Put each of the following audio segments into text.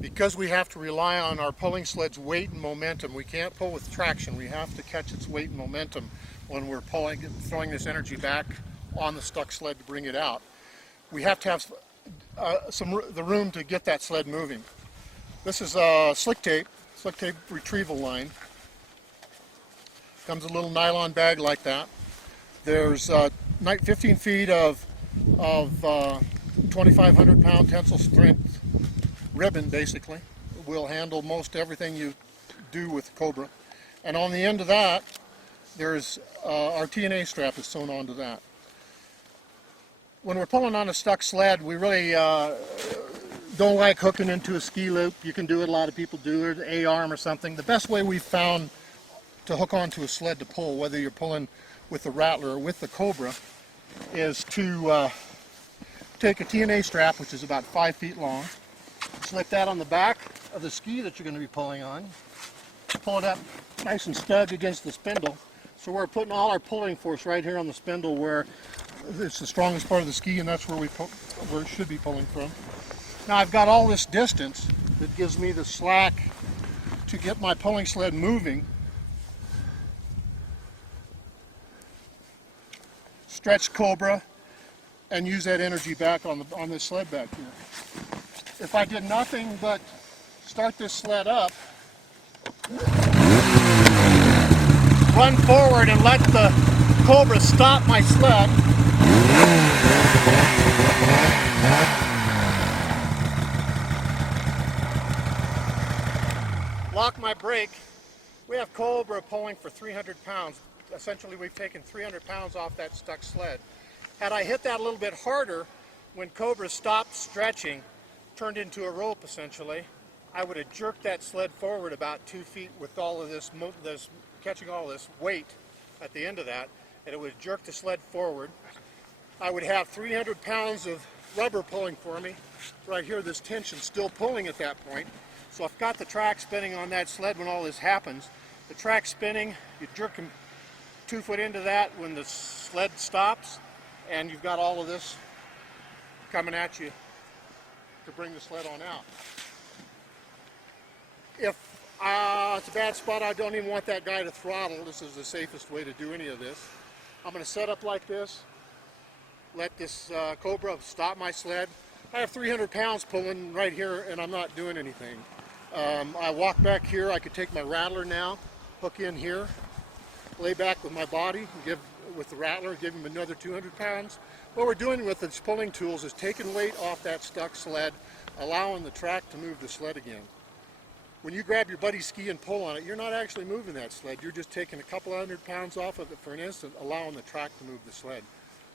Because we have to rely on our pulling sled's weight and momentum, we can't pull with traction. We have to catch its weight and momentum when we're throwing this energy back on the stuck sled to bring it out. We have to have the room to get that sled moving. This is a slick tape retrieval line. Comes a little nylon bag like that. There's 15 feet of 2,500 pound tensile strength ribbon, basically. Will handle most everything you do with Cobra. And on the end of that, there's our TNA strap is sewn onto that. When we're pulling on a stuck sled, we really don't like hooking into a ski loop. You can do it, a lot of people do it, A-arm or something. The best way we've found to hook onto a sled to pull, whether you're pulling with the Rattler or with the Cobra, is to take a TNA strap, which is about 5 feet long, slip that on the back of the ski that you're going to be pulling on, pull it up nice and snug against the spindle. So we're putting all our pulling force right here on the spindle where it's the strongest part of the ski, and that's where where it should be pulling from. Now I've got all this distance that gives me the slack to get my pulling sled moving. Stretch Cobra and use that energy back on this sled back here. If I did nothing but start this sled up, run forward and let the Cobra stop my sled, lock my brake, we have Cobra pulling for 300 pounds. Essentially, we've taken 300 pounds off that stuck sled. Had I hit that a little bit harder, when Cobra stopped stretching, turned into a rope essentially, I would have jerked that sled forward about 2 feet with all of this, catching all this weight at the end of that, and it would have jerked the sled forward. I would have 300 pounds of rubber pulling for me. Right here, this tension still pulling at that point. So I've got the track spinning on that sled when all this happens. The track's spinning, you jerk them 2 foot into that when the sled stops, and you've got all of this coming at you to bring the sled on out. If it's a bad spot, I don't even want that guy to throttle. This is the safest way to do any of this. I'm going to set up like this, let this Cobra stop my sled. I have 300 pounds pulling right here and I'm not doing anything. I walk back here, I could take my Rattler now, hook in here, lay back with my body, and give with the Rattler, give him another 200 pounds. What we're doing with these pulling tools is taking weight off that stuck sled, allowing the track to move the sled again. When you grab your buddy's ski and pull on it, you're not actually moving that sled, you're just taking a couple 100 pounds off of it for an instant, allowing the track to move the sled.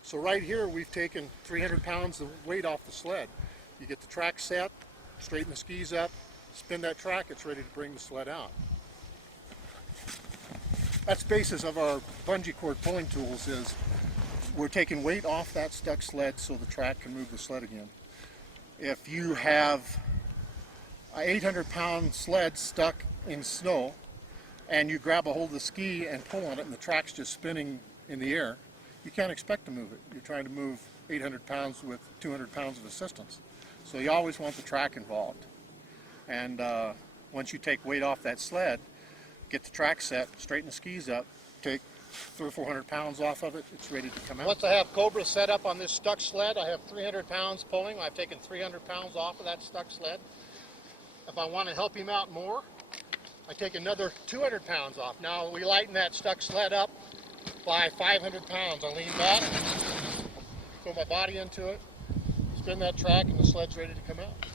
So right here we've taken 300 pounds of weight off the sled. You get the track set, straighten the skis up, spin that track, it's ready to bring the sled out. That's the basis of our bungee cord pulling tools, is we're taking weight off that stuck sled so the track can move the sled again. If you have an 800-pound sled stuck in snow and you grab a hold of the ski and pull on it and the track's just spinning in the air, you can't expect to move it. You're trying to move 800 pounds with 200 pounds of assistance. So you always want the track involved. And once you take weight off that sled, get the track set, straighten the skis up, take 300 or 400 pounds off of it, it's ready to come out. Once I have Cobra set up on this stuck sled, I have 300 pounds pulling. I've taken 300 pounds off of that stuck sled. If I want to help him out more, I take another 200 pounds off. Now we lighten that stuck sled up by 500 pounds. I lean back, throw my body into it, spin that track, and the sled's ready to come out.